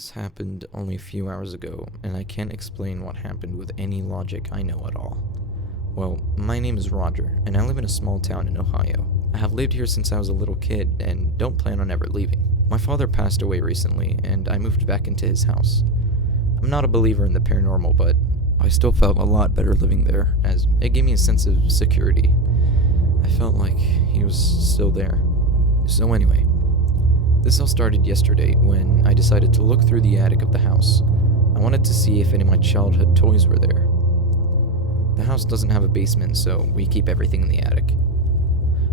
this happened only a few hours ago, and I can't explain what happened with any logic I know at all. Well, my name is Roger, and I live in a small town in Ohio. I have lived here since I was a little kid, and don't plan on ever leaving. My father passed away recently, and I moved back into his house. I'm not a believer in the paranormal, but I still felt a lot better living there, as it gave me a sense of security. I felt like he was still there. So anyway, this all started yesterday when I decided to look through the attic of the house. I wanted to see if any of my childhood toys were there. The house doesn't have a basement, so we keep everything in the attic.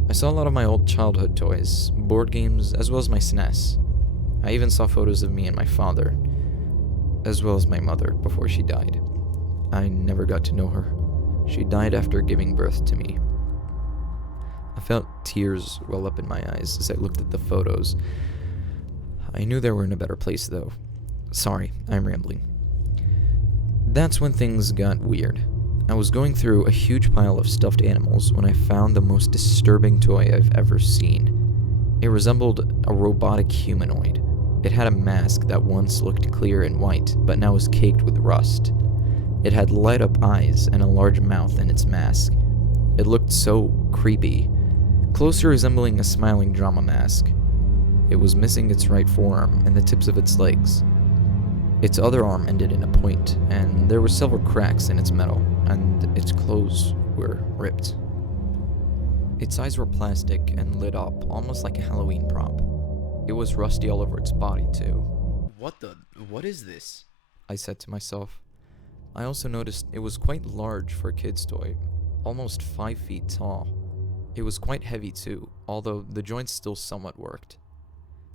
I saw a lot of my old childhood toys, board games, as well as my SNES. I even saw photos of me and my father, as well as my mother before she died. I never got to know her. She died after giving birth to me. I felt tears well up in my eyes as I looked at the photos. I knew they were in a better place though. Sorry, I'm rambling. That's when things got weird. I was going through a huge pile of stuffed animals when I found the most disturbing toy I've ever seen. It resembled a robotic humanoid. It had a mask that once looked clear and white, but now was caked with rust. It had light-up eyes and a large mouth in its mask. It looked so creepy, closely resembling a smiling drama mask. It was missing its right forearm and the tips of its legs. Its other arm ended in a point, and there were several cracks in its metal, and its clothes were ripped. Its eyes were plastic and lit up, almost like a Halloween prop. It was rusty all over its body, too. What is this? I said to myself. I also noticed it was quite large for a kid's toy, almost 5 feet tall. It was quite heavy, too, although the joints still somewhat worked.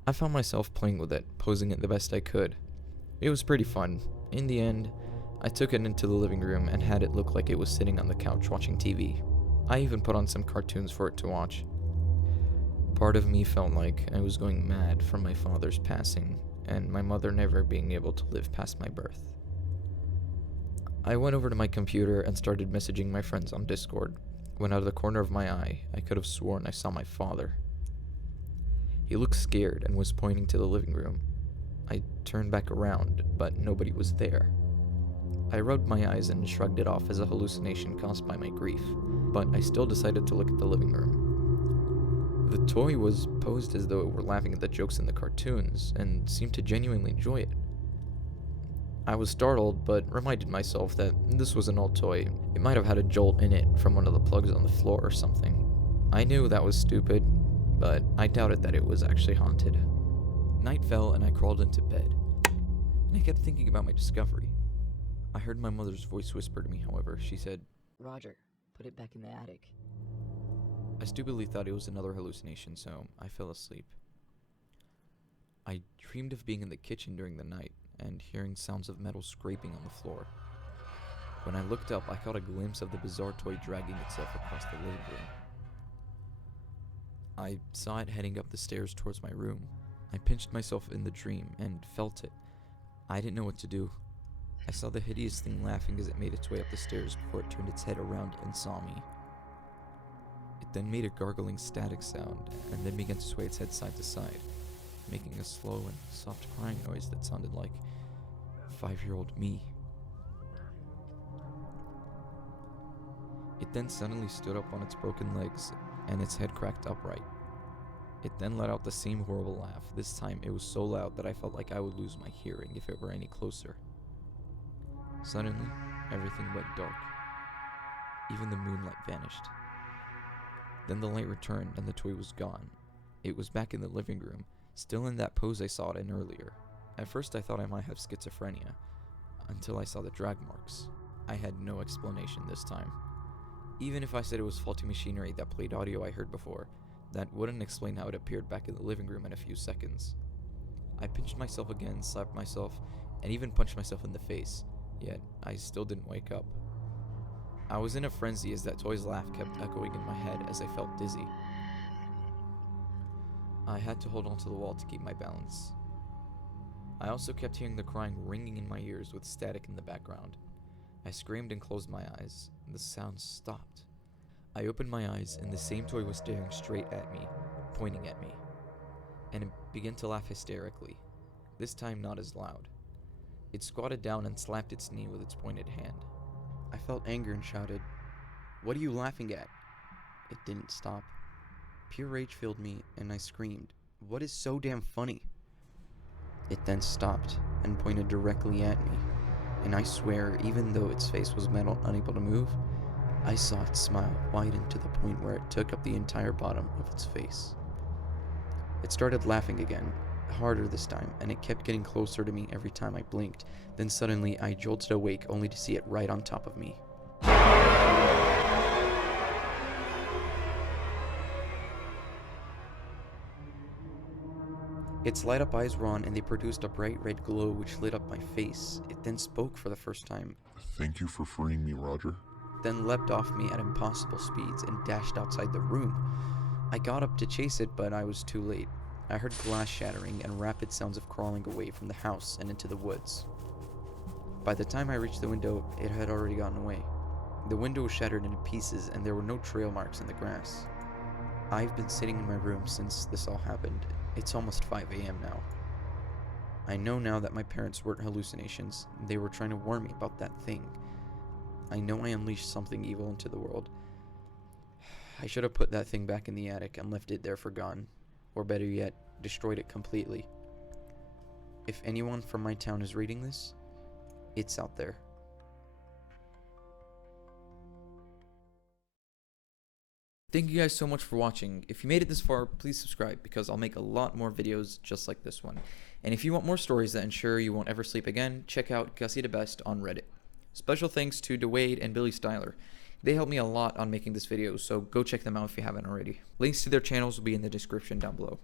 I found myself playing with it, posing it the best I could. It was pretty fun. In the end, I took it into the living room and had it look like it was sitting on the couch watching TV. I even put on some cartoons for it to watch. Part of me felt like I was going mad from my father's passing, and my mother never being able to live past my birth. I went over to my computer and started messaging my friends on Discord, when out of the corner of my eye, I could have sworn I saw my father. He looked scared and was pointing to the living room. I turned back around, but nobody was there. I rubbed my eyes and shrugged it off as a hallucination caused by my grief, but I still decided to look at the living room. The toy was posed as though it were laughing at the jokes in the cartoons, and seemed to genuinely enjoy it. I was startled, but reminded myself that this was an old toy. It might have had a jolt in it from one of the plugs on the floor or something. I knew that was stupid, but I doubted that it was actually haunted. Night fell and I crawled into bed, and I kept thinking about my discovery. I heard my mother's voice whisper to me, however. She said, "Roger, put it back in the attic." I stupidly thought it was another hallucination, so I fell asleep. I dreamed of being in the kitchen during the night and hearing sounds of metal scraping on the floor. When I looked up, I caught a glimpse of the bizarre toy dragging itself across the living room. I saw it heading up the stairs towards my room. I pinched myself in the dream and felt it. I didn't know what to do. I saw the hideous thing laughing as it made its way up the stairs before it turned its head around and saw me. It then made a gargling static sound and then began to sway its head side to side, making a slow and soft crying noise that sounded like 5-year-old me. It then suddenly stood up on its broken legs and its head cracked upright. It then let out the same horrible laugh. This time it was so loud that I felt like I would lose my hearing if it were any closer. Suddenly, everything went dark. Even the moonlight vanished. Then the light returned and the toy was gone. It was back in the living room, still in that pose I saw it in earlier. At first I thought I might have schizophrenia, until I saw the drag marks. I had no explanation this time. Even if I said it was faulty machinery that played audio I heard before, that wouldn't explain how it appeared back in the living room in a few seconds. I pinched myself again, slapped myself, and even punched myself in the face, yet I still didn't wake up. I was in a frenzy as that toy's laugh kept echoing in my head as I felt dizzy. I had to hold onto the wall to keep my balance. I also kept hearing the crying ringing in my ears with static in the background. I screamed and closed my eyes, and the sound stopped. I opened my eyes, and the same toy was staring straight at me, pointing at me, and it began to laugh hysterically. this time not as loud. It squatted down and slapped its knee with its pointed hand. I felt anger and shouted, "What are you laughing at?" It didn't stop. Pure rage filled me, and I screamed, "What is so damn funny?" It then stopped and pointed directly at me, and I swear, even though its face was metal, unable to move, I saw its smile widen to the point where it took up the entire bottom of its face. It started laughing again, harder this time, and it kept getting closer to me every time I blinked. Then suddenly I jolted awake only to see it right on top of me. Its light-up eyes were on, and they produced a bright red glow which lit up my face. It then spoke for the first time. "Thank you for freeing me, Roger." Then leapt off me at impossible speeds and dashed outside the room. I got up to chase it, but I was too late. I heard glass shattering and rapid sounds of crawling away from the house and into the woods. By the time I reached the window, it had already gotten away. The window was shattered into pieces, and there were no trail marks in the grass. I've been sitting in my room since this all happened. It's almost 5 a.m. now. I know now that my parents weren't hallucinations. They were trying to warn me about that thing. I know I unleashed something evil into the world. I should have put that thing back in the attic and left it there forgotten. Or better yet, destroyed it completely. If anyone from my town is reading this, it's out there. Thank you guys so much for watching. If you made it this far, please subscribe because I'll make a lot more videos just like this one. And if you want more stories that ensure you won't ever sleep again, check out Gussie the Best on Reddit. Special thanks to DeWade and Billy Styler. They helped me a lot on making this video, so go check them out if you haven't already. Links to their channels will be in the description down below.